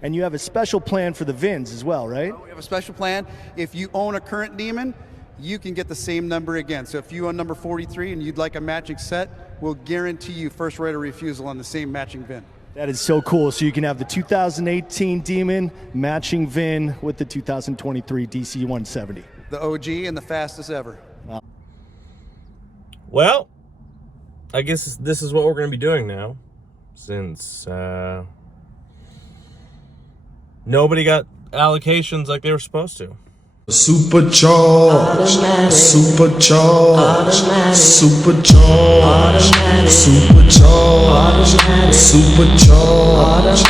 And you have a special plan for the VINs as well, right? We have a special plan. If you own a current Demon, you can get the same number again. So if you own number 43 and you'd like a matching set, we'll guarantee you first right of refusal on the same matching VIN. That is so cool. So you can have the 2018 Demon matching VIN with the 2023 DC 170. The OG and the fastest ever. Wow. Well, I guess this is what we're going to be doing now, since nobody got allocations like they were supposed to. Supercharged, supercharged, supercharged, supercharged, supercharged, supercharged,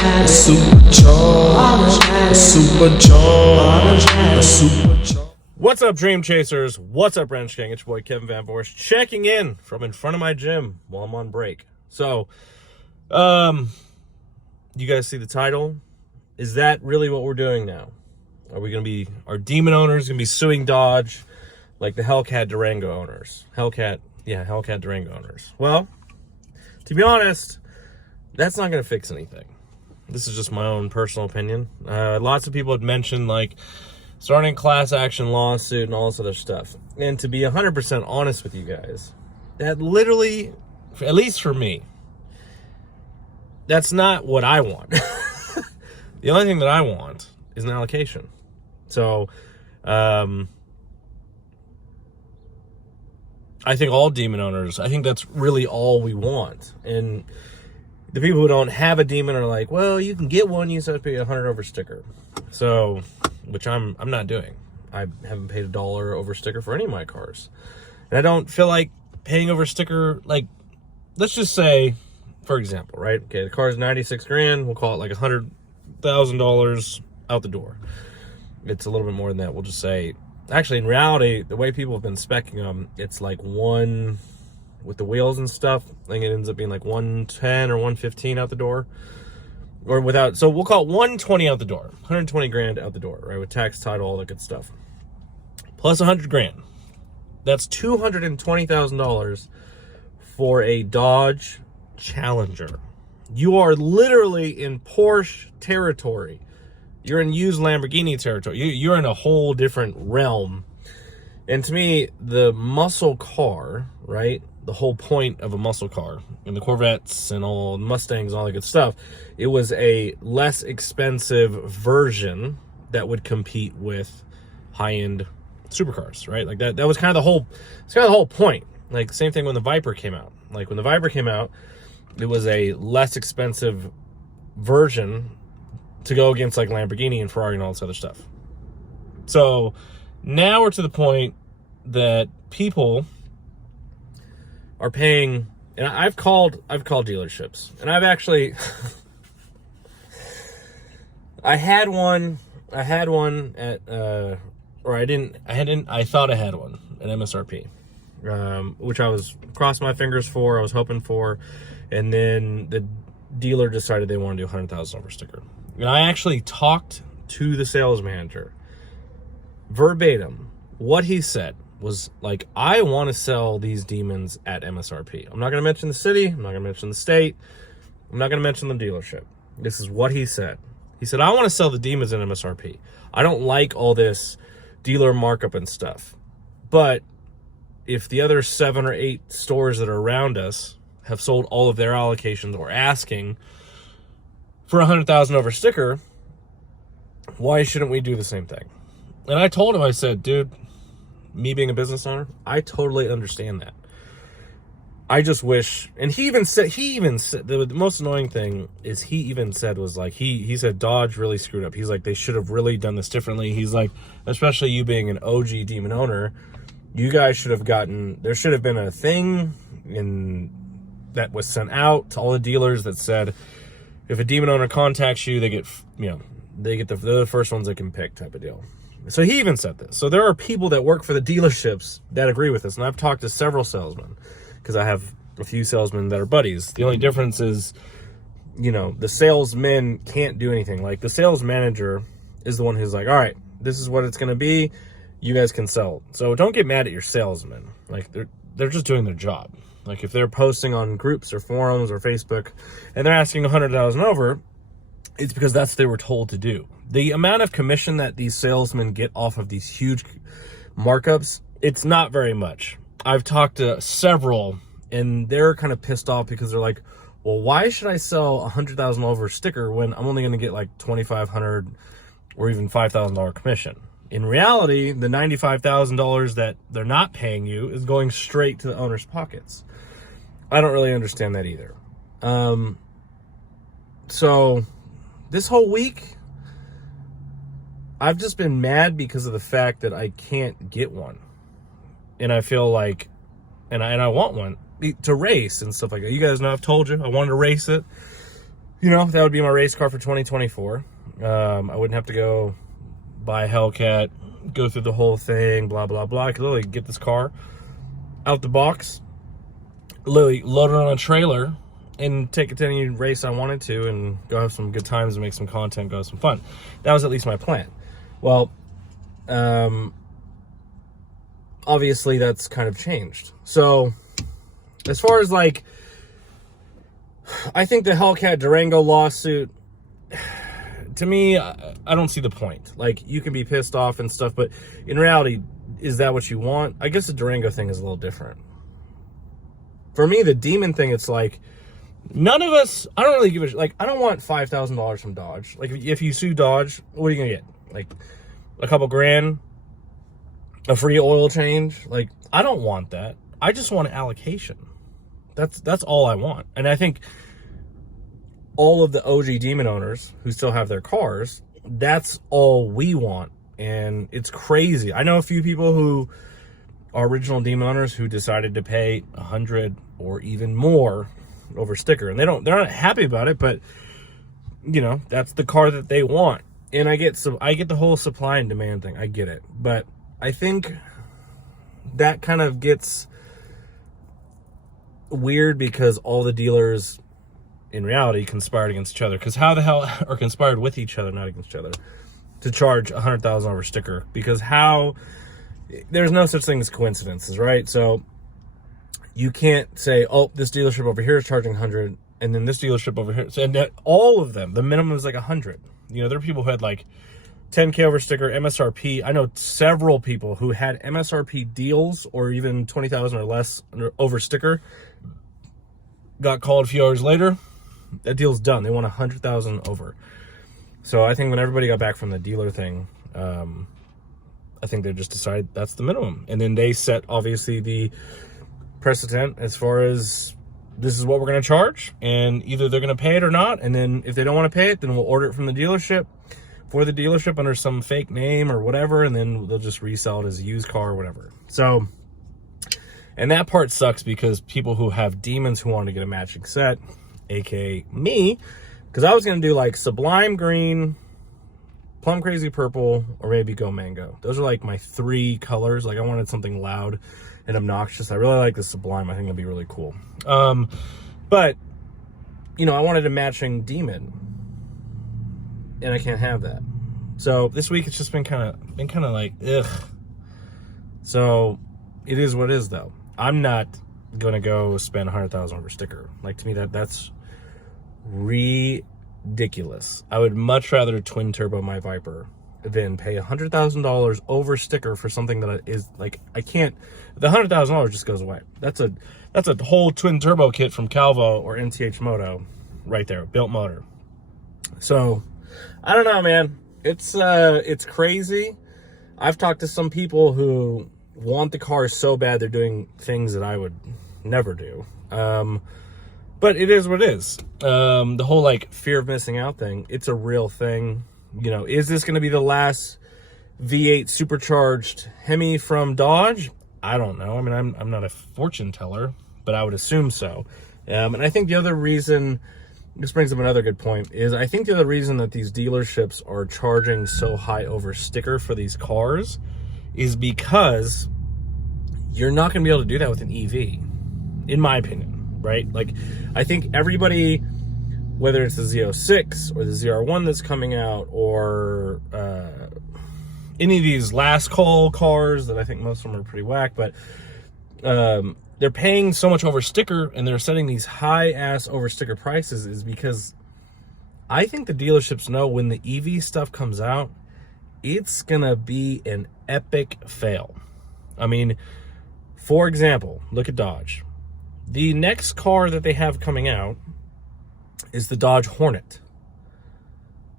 supercharged, supercharged. What's up, Dream Chasers? What's up, Wrench Gang? It's your boy Kevin Van Vorst checking in from in front of my gym while I'm on break. So, you guys see the title? Is that really what we're doing now? Are we going to be, our Demon owners going to be suing Dodge like the Hellcat Durango owners? Hellcat Durango owners. Well, to be honest, that's not going to fix anything. This is just my own personal opinion. Lots of people had mentioned, like, starting a class action lawsuit and all this other stuff. And to be 100% honest with you guys, that literally, at least for me, that's not what I want. The only thing that I want is an allocation. So, I think all Demon owners, I think that's really all we want. And the people who don't have a Demon are like, well, you can get one, you just have to pay a $100 over sticker. So, which I'm not doing. I haven't paid $1 over sticker for any of my cars. And I don't feel like paying over sticker, like, let's just say, for example, right? Okay, the car's 96 grand, we'll call it like $100,000 out the door. It's a little bit more than that. We'll just say, actually, in reality, the way people have been speccing them, it's like one, with the wheels and stuff, I think it ends up being like 110 or 115 out the door. Or without, so we'll call it 120 out the door. 120 grand out the door, right? With tax, title, all that good stuff. Plus 100 grand. That's $220,000 for a Dodge Challenger. You are literally in Porsche territory. You're in used Lamborghini territory. You're in a whole different realm. And to me, the muscle car, right? The whole point of a muscle car and the Corvettes and all the Mustangs and all that good stuff, it was a less expensive version that would compete with high-end supercars, right? Like that was kind of the whole, it's kind of the whole point. Like same thing when the Viper came out. Like when the Viper came out, it was a less expensive version to go against like Lamborghini and Ferrari and all this other stuff. So now we're to the point that people are paying, and I've called dealerships, and I've actually I thought I had one at MSRP, which I was crossing my fingers for, I was hoping for, and then the dealer decided they wanted to do $100,000 over sticker. And I actually talked to the sales manager verbatim. What he said was like, I want to sell these Demons at MSRP. I'm not going to mention the city. I'm not going to mention the state. I'm not going to mention the dealership. This is what he said. He said, I want to sell the Demons at MSRP. I don't like all this dealer markup and stuff. But if the other 7 or 8 stores that are around us have sold all of their allocations or asking for $100,000 over sticker, why shouldn't we do the same thing? And I told him, I said, dude, me being a business owner, I totally understand that. I just wish, and he even said, the most annoying thing is he even said was like, he said Dodge really screwed up. He's like, they should have really done this differently. He's like, especially you being an OG Demon owner, you guys should have gotten, there should have been a thing that was sent out to all the dealers that said, if a Demon owner contacts you, they get, they're the first ones they can pick type of deal. So he even said this. So there are people that work for the dealerships that agree with this. And I've talked to several salesmen because I have a few salesmen that are buddies. The only difference is, the salesmen can't do anything. Like the sales manager is the one who's like, all right, this is what it's going to be. You guys can sell. So don't get mad at your salesmen. Like they're just doing their job. Like if they're posting on groups or forums or Facebook and they're asking $100,000 over, it's because that's what they were told to do. The amount of commission that these salesmen get off of these huge markups, it's not very much. I've talked to several, and they're kind of pissed off because they're like, well, why should I sell a $100,000 over sticker when I'm only going to get like $2,500 or even $5,000 commission? In reality, the $95,000 that they're not paying you is going straight to the owner's pockets. I don't really understand that either. So this whole week, I've just been mad because of the fact that I can't get one. And I feel like, and I want one to race and stuff like that. You guys know I've told you I wanted to race it. You know, that would be my race car for 2024. I wouldn't have to go buy a Hellcat, go through the whole thing, blah, blah, blah. I could literally get this car out the box, literally load it on a trailer, and take it to any race I wanted to and go have some good times and make some content, go have some fun. That was at least my plan. Well, obviously that's kind of changed. So as far as like, I think the Hellcat Durango lawsuit, to me, I don't see the point. Like, you can be pissed off and stuff, but in reality, is that what you want? I guess the Durango thing is a little different. For me, the Demon thing, it's like, none of us, I don't really give a, like, I don't want $5,000 from Dodge. Like, if you sue Dodge, what are you gonna get? Like, a couple grand? A free oil change? Like, I don't want that. I just want an allocation. That's all I want. And I think all of the OG Demon owners who still have their cars, that's all we want. And it's crazy. I know a few people who are original Demon owners who decided to pay $100 or even more over sticker, and they're not happy about it, but you know, that's the car that they want. And I get the whole supply and demand thing. I get it. But I think that kind of gets weird because all the dealers in reality conspired against each other. Because how the hell, or conspired with each other, not against each other, to charge $100,000 over sticker? Because how, there's no such thing as coincidences, right? So you can't say, oh, this dealership over here is charging 100, and then this dealership over here, and all of them, the minimum is like 100. You know, there are people who had like 10K over sticker, MSRP. I know several people who had MSRP deals or even 20,000 or less over sticker, got called a few hours later, that deal's done. They want 100,000 over. So I think when everybody got back from the dealer thing, I think they just decided that's the minimum. And then they set, obviously, the precedent as far as this is what we're going to charge, and either they're going to pay it or not. And then if they don't want to pay it, then we'll order it from the dealership for the dealership under some fake name or whatever, and then they'll just resell it as a used car or whatever. So, and that part sucks because people who have Demons who want to get a matching set, aka me, because I was going to do like Sublime Green, Plum Crazy Purple, or maybe Go Mango. Those are like my three colors. Like, I wanted something loud and obnoxious. I really like the Sublime. I think it'll be really cool. But you know, I wanted a matching Demon, and I can't have that. So this week it's just been kind of like ugh. So it is what it is, though. I'm not gonna go spend 100,000 over sticker. Like, to me, that's ridiculous. I would much rather twin turbo my Viper than pay $100,000 over sticker for something that is like, I can't. The $100,000 just goes away. That's a whole twin turbo kit from Calvo or NTH Moto right there, built motor. So I don't know, man. It's crazy. I've talked to some people who want the car so bad they're doing things that I would never do. But it is what it is. The whole like fear of missing out thing, it's a real thing. You know, is this going to be the last V8 supercharged Hemi from Dodge? I don't know. I mean, I'm not a fortune teller, but I would assume so. And I think the other reason, this brings up another good point, is I think the other reason that these dealerships are charging so high over sticker for these cars is because you're not going to be able to do that with an EV, in my opinion, right? Like, I think everybody, whether it's the Z06 or the ZR1 that's coming out, or any of these last call cars that I think most of them are pretty whack, but they're paying so much over sticker and they're setting these high ass over sticker prices is because I think the dealerships know when the EV stuff comes out, it's going to be an epic fail. I mean, for example, look at Dodge. The next car that they have coming out is the Dodge Hornet.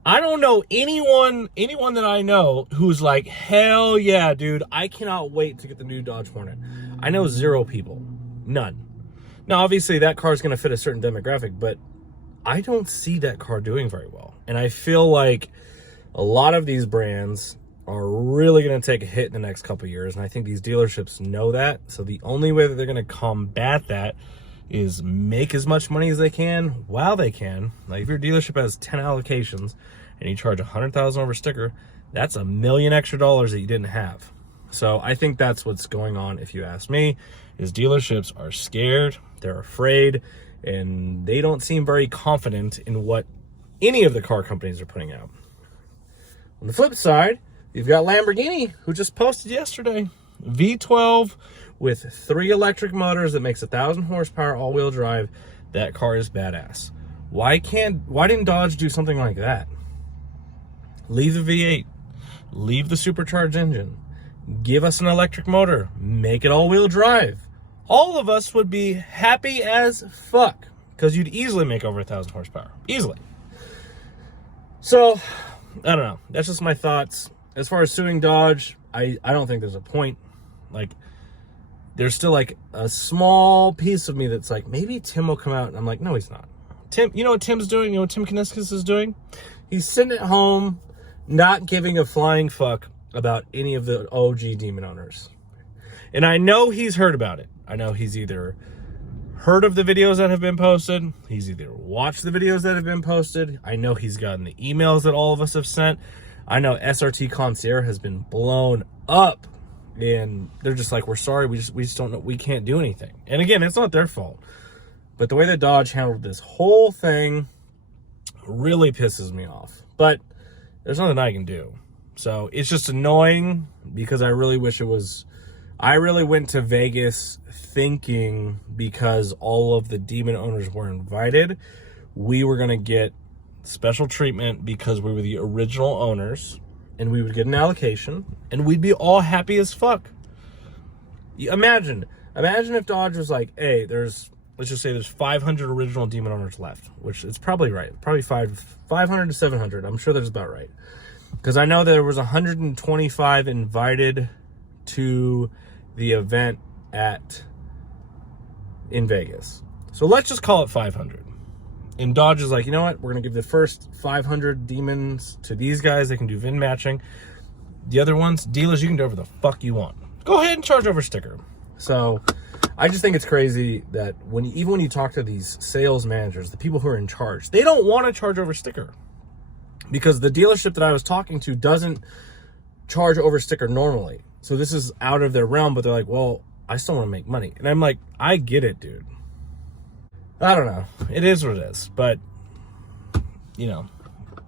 I don't know anyone that I know who's like, hell yeah, dude, I cannot wait to get the new Dodge Hornet. I know 0 people. None. Now, obviously, that car is going to fit a certain demographic, but I don't see that car doing very well. And I feel like a lot of these brands are really going to take a hit in the next couple of years. And I think these dealerships know that. So the only way that they're going to combat that is make as much money as they can while they can. Like if your dealership has 10 allocations and you charge $100,000 over sticker, that's $1 million extra that you didn't have. So I think that's what's going on, if you ask me, is dealerships are scared, they're afraid, and they don't seem very confident in what any of the car companies are putting out. On the flip side, you've got Lamborghini, who just posted yesterday, V12 with 3 electric motors that makes 1,000 horsepower all-wheel drive. That car is badass. Why didn't Dodge do something like that? Leave the V8, leave the supercharged engine, give us an electric motor, make it all-wheel drive. All of us would be happy as fuck because you'd easily make over 1,000 horsepower. Easily. So, I don't know. That's just my thoughts. As far as suing Dodge, I don't think there's a point. Like, there's still like a small piece of me that's like, maybe Tim will come out. And I'm like, no, he's not. Tim, you know what Tim's doing? You know what Tim Kuniskis is doing? He's sitting at home, not giving a flying fuck about any of the OG Demon owners. And I know he's heard about it. I know he's either heard of the videos that have been posted, he's either watched the videos that have been posted, I know he's gotten the emails that all of us have sent. I know SRT Concierge has been blown up, and they're just like, we're sorry, we just don't know, we can't do anything. And again, it's not their fault. But the way that Dodge handled this whole thing really pisses me off. But there's nothing I can do. So it's just annoying because I really wish it was... I really went to Vegas thinking because all of the Demon owners were invited, we were going to get special treatment because we were the original owners, and we would get an allocation, and we'd be all happy as fuck. Imagine if Dodge was like, hey, let's just say there's 500 original Demon owners left, which is probably right. Probably 500 to 700. I'm sure that's about right. Because I know there was 125 invited to the event in Vegas. So let's just call it 500. And Dodge is like, you know what? We're going to give the first 500 Demons to these guys. They can do VIN matching. The other ones, dealers, you can do whatever the fuck you want. Go ahead and charge over sticker. So I just think it's crazy that even when you talk to these sales managers, the people who are in charge, they don't want to charge over sticker. Because the dealership that I was talking to doesn't charge over sticker normally. So this is out of their realm, but they're like, well, I still want to make money. And I'm like, I get it, dude. I don't know. It is what it is. But, you know,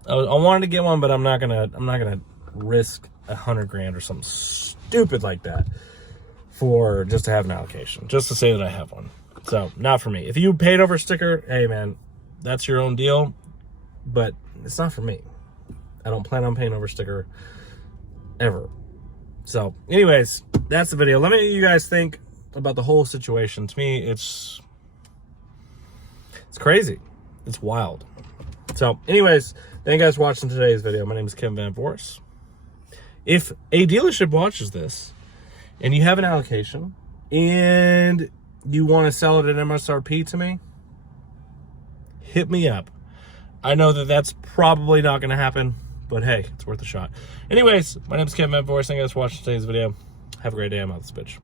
I wanted to get one, but I'm not gonna risk $100,000 or something stupid like that for just to have an allocation, just to say that I have one. So not for me. If you paid over sticker, hey man, that's your own deal, but it's not for me. I don't plan on paying over sticker ever. So anyways, that's the video. Let me know what you guys think about the whole situation. To me, it's crazy. It's wild. So anyways, thank you guys for watching today's video. My name is Kim Van Voors. If a dealership watches this and you have an allocation and you want to sell it at MSRP to me, hit me up. I know that that's probably not going to happen, but hey, it's worth a shot. Anyways, my name is Kim Van Voors. Thank you guys for watching today's video. Have a great day. I'm out of this bitch.